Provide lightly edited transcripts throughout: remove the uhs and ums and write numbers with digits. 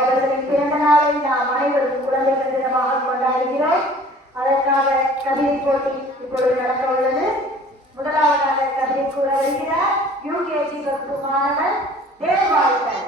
அவர்களின் பிறந்த நாளை நாம் அனைவரும் குழந்தைகள் தினமாக கொண்டாடுகிறோம். அதற்காக கவிதை போட்டி இப்பொழுது நடக்க உள்ளது. முதலாவதாக கவிதை கூற வருகிறார் UKG வகுப்பு மாணவர் தேவாய்கள்.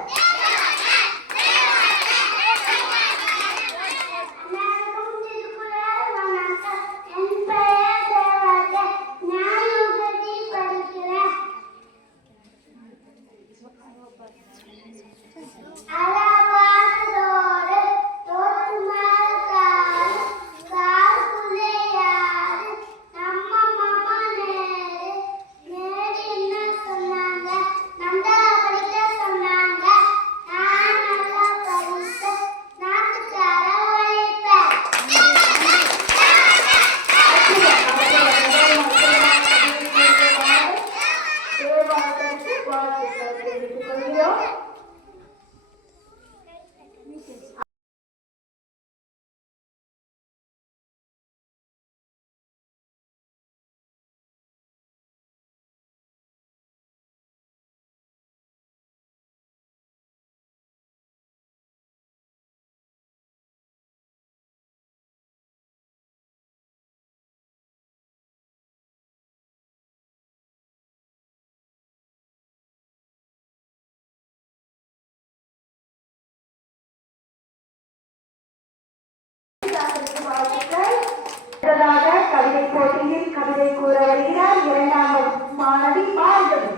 கவிதை போட்டியில் கவிதை கூற வருகிறார் இரண்டாம் வகுப்பு மாணவி பார்வதி.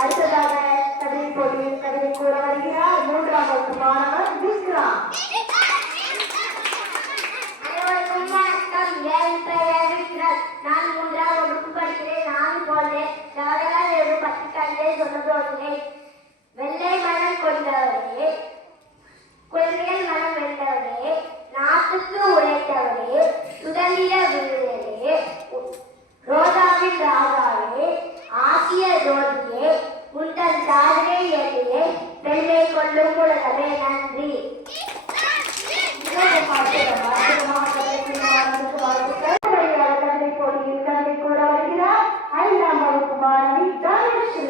அடுத்ததாக கவிதை போட்டியில் கவிதை கூற வருகிறார் மூன்றாம் வகுப்பு மாணவர் விக்ரம். அனைவருக்கும் வணக்கம். என் பெயர் விக்ரம். நான் மூன்றாம் வகுப்பு படிக்கிறேன். நான் போன்றேன் ஜவஹர்லால் நேரு பற்றி கவிதை சொல்ல போகிறேன். வெள்ளை மனம் கொண்டவரே, கொள்கையில் மனம் வென்றவரே, நாட்டுக்கு உழைத்தவரே, சுதந்திர விருதே, ரோஜாவின் ராகாவே, ஆசிய ஜோதியே, உங்கள் சாதனை எல்லையை பெருமை கொள்ளும் உலகமே. நன்றி. கவிதை போட்டியில் கவிதை கூற வருகிறார் ஐந்தாம் வகுப்பு மாணவி தனுஸ்ரீ.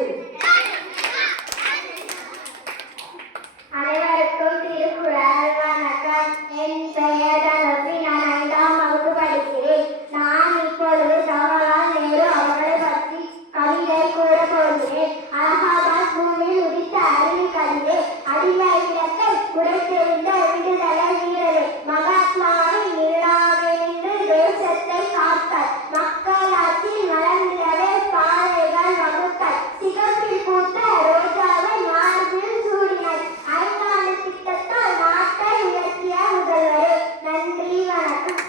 அனைவருக்கும் திருக்குறள் வணக்கம். என் பெயர் தனுஸ்ரீ. நான் ஐந்தாம் வகுப்பு படிக்கிறேன். நான் இப்பொழுது ஜவஹர்லால் நேரு அவர்களை பற்றி கவிதை கூற போகிறேன். அலகாபாத் பூமியில் உதித்த அருள் கவிதை அடிமை விளக்கை உடைத்தெறிந்த விடுதலை வீரரே, மகாத்மாவின் நிலாவென்று தேசத்தை காத்தார், மக்களாட்சி மலர்ந்திடவே பாதைகள் வகுத்தார், சிகப்பில் பூத்த ரோஜாவை மார்பில் சூடினார், ஐந்தாண்டு திட்டத்தால் நாட்டை உயர்த்திய முதல்வரே. நன்றி, வணக்கம்.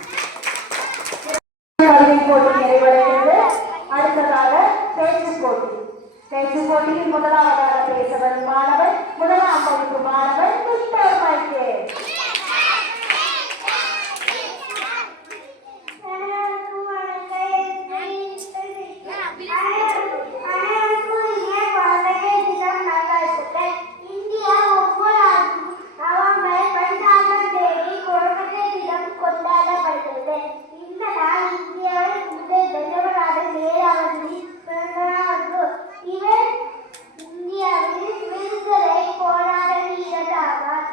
போட்டி நிறைவடைகிறது. அடுத்ததாக பேச்சு போட்டி. பேச்சு போட்டியில் முதலாவதாக பேச வரும் மாணவர் முதலாம் வகுப்பு மாணவர் மிஸ்டர் மைக்கேல். இந்தியாவில் விடுதலை போராட வீரராவார்.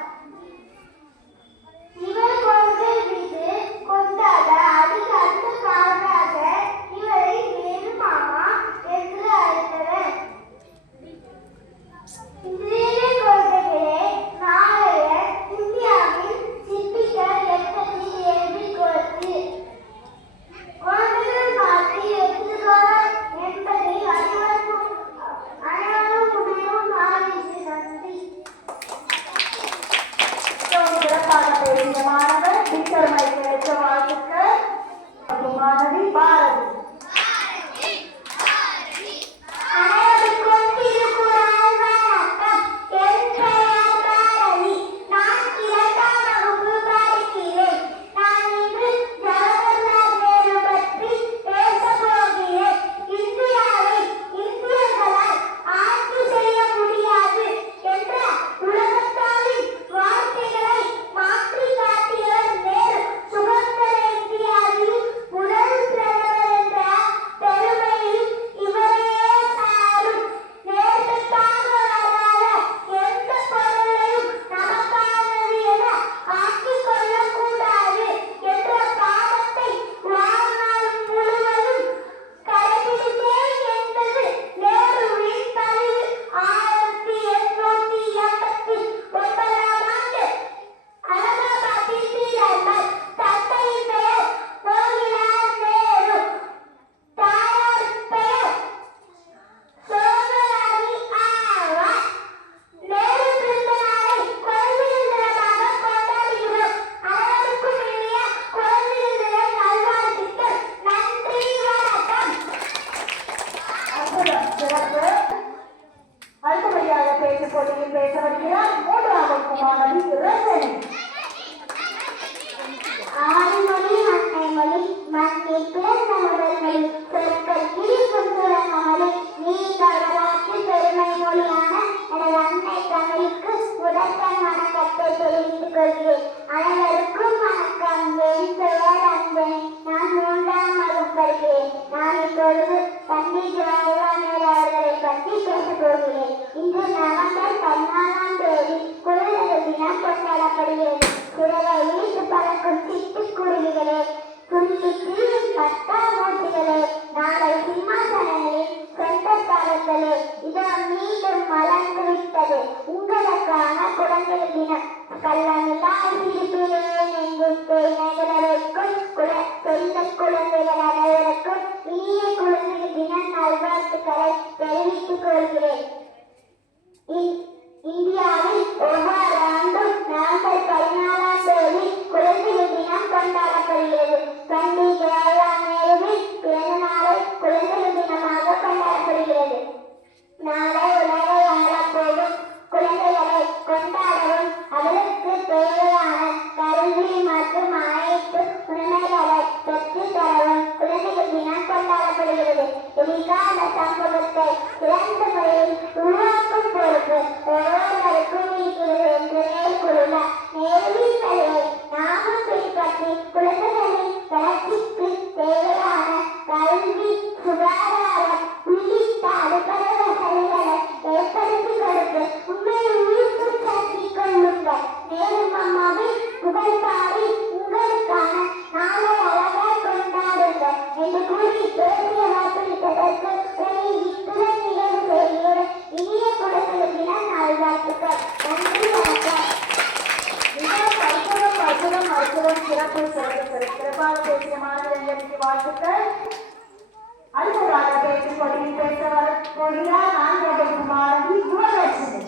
பேச்சு போட்டியில் பேச வருகிறார் மூன்றாம் வகுப்பு மாணவி ரஞ்சனி. ஆறுமொழி அன்னைமொழி மண்ணில் பிறந்த முதல்மொழி சொற்கள் கிழிக்கும் துறமொழி நீங்கள் வரலாற்று பெருமை மொழியான எனது அன்னை தமிழுக்கு முதற்கண் வணக்கத்தை தெரிவித்துக் கொள்கிறேன். அனைவருக்கும் வணக்கம். என் பெயர் அஞ்சனி. நான் 3ஆம் வகுப்பு படிக்கிறேன். நான் இப்பொழுது பண்டிட் ஜவஹர்லால் நேரு அவர்களை பற்றி பேசப் போகிறேன். இன்று நவம்பர் 14ஆம் தேதி குழந்தைகள் தினம் கொண்டாடப்படுகிறது. சிறகை வீட்டு பறக்கும் சிட்டுக்குருவிகளே, துண்டித்து பட்டாமூச்சிகளே, நாளை சிம்மாசனங்களில் சொந்தக்காரர்களே, இதோ மீண்டும் மலர்ந்து விட்டது உங்களுக்கான குழந்தைகள் தினம். கள்ளமில்லா சிரிப்பிலே நெஞ்சுக்கு இணைகளுக்கும் சொந்த குழந்தைகள் அனைவருக்கும் இனிய குழந்தைகள் தின நல்வாழ்த்துக்களை தெரிவித்துக் கொள்கிறேன். இந்தியாவில் ஒவ்வொரு ஆண்டும் நவம்பர் 14ஆம் தேதி குழந்தைகள் தினம் கொண்டாடப்படுகிறது. பண்டிட் ஜவஹர்லால் நேருவின் பிறந்த நாளை குழந்தைகள் தினமாக கொண்டாடப்படுகிறது. நாளை உலகை ஆளப்போகும் குழந்தைகளை கொண்டாடவும் அவருக்கு தேவையான கல்வி மற்றும் அனைத்து உரிமைகளை பெற்றுத் தரவும் குழந்தைகள் தினம் கொண்டாடப்படுகிறது. எதிர்கால சமூகத்தை சிறந்த முறையில் உருவாக்கும் பொறுப்பு ஒவ்வொருவருக்கும் இருக்கிறது என்று நேரு கூறினார். நேருவின் வழியை நாமும் பின்பற்றி குழந்தைகளின் வளர்ச்சிக்கு தேவையான கல்வி, சுகாதாரம் உள்ளிட்ட அடிப்படை வசதிகளை ஏற்படுத்திக் கொடுத்து உண்மையை உயிர்ப்பு சக்திக் கொள்ளுங்கள். நேரு அம்மாவின் புகழ் பாடி உங்களுக்கான நாளை அழகாய் கொண்டாடுங்கள் என்று கூறி பேசிய வார்த்தைகளுக்கு இத்துடன் நிறைவு செய்கிறேன். இனிய குழந்தைகள் தின நல்வாழ்த்துக்கள். நன்றி, வணக்கம். சிறப்பாக பேசிய மாணவர்களுக்கு வாழ்த்துக்கள். அடுத்ததாக பேச்சு போட்டியில் பேச போகிறார் 4ஆம் வகுப்பு மாணவி யுவலட்சுமி.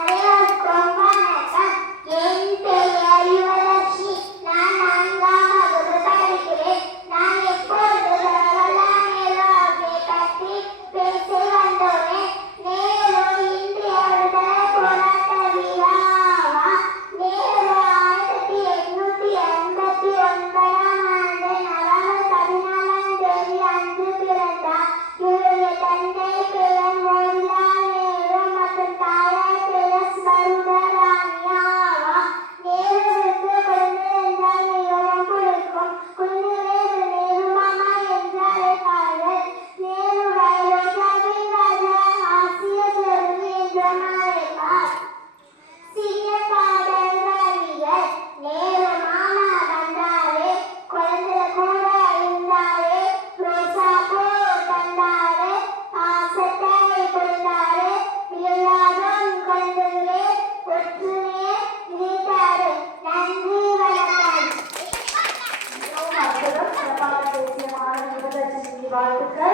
அனைவருக்கும் வணக்கம். என் பெயர் யுவலட்சுமி. நான் 4ஆம் வகுப்பு படிக்கிறேன். நான் எப்பொழுது ஜவஹர்லால் நேரு அவர்களை பற்றி பேச வந்துள்ளேன். நேரு இந்திய விடுதலை போராட்ட வீரர். நேரு 1889ஆம் ஆண்டு நவம்பர் 14ஆம் தேதி அன்று பிறந்தார். இவருடைய தந்தை பெயர் மோதிலால் நேரு மற்றும் தாயார் பெயர் ஸ்வரூபராணி ஆவார். நேருவுக்கு குழந்தை என்றால் மிகவும் பிடிக்கும். குழந்தைகளை நேரு மாமா என்று அழைப்பார்கள். நேருவை ரோஜாவின் ராஜா, ஆசிய ஜோதி என்றும் அழைப்பார். சிறிய பாடல் வரிகள். நேரு மாமா வந்தாரே, குழந்தை கூட இருந்தாரே, ரோசா பூ தந்தாரே, பாசத்தை கொடுத்தாரே, விளையாடும் குழந்தைகளே ஒற்றுமையை விதைத்தாரே. நன்றி, வணக்கம். சிறப்பாக பேசிய மாணவி யுவலட்சுமிக்கு வாழ்த்துக்கள்.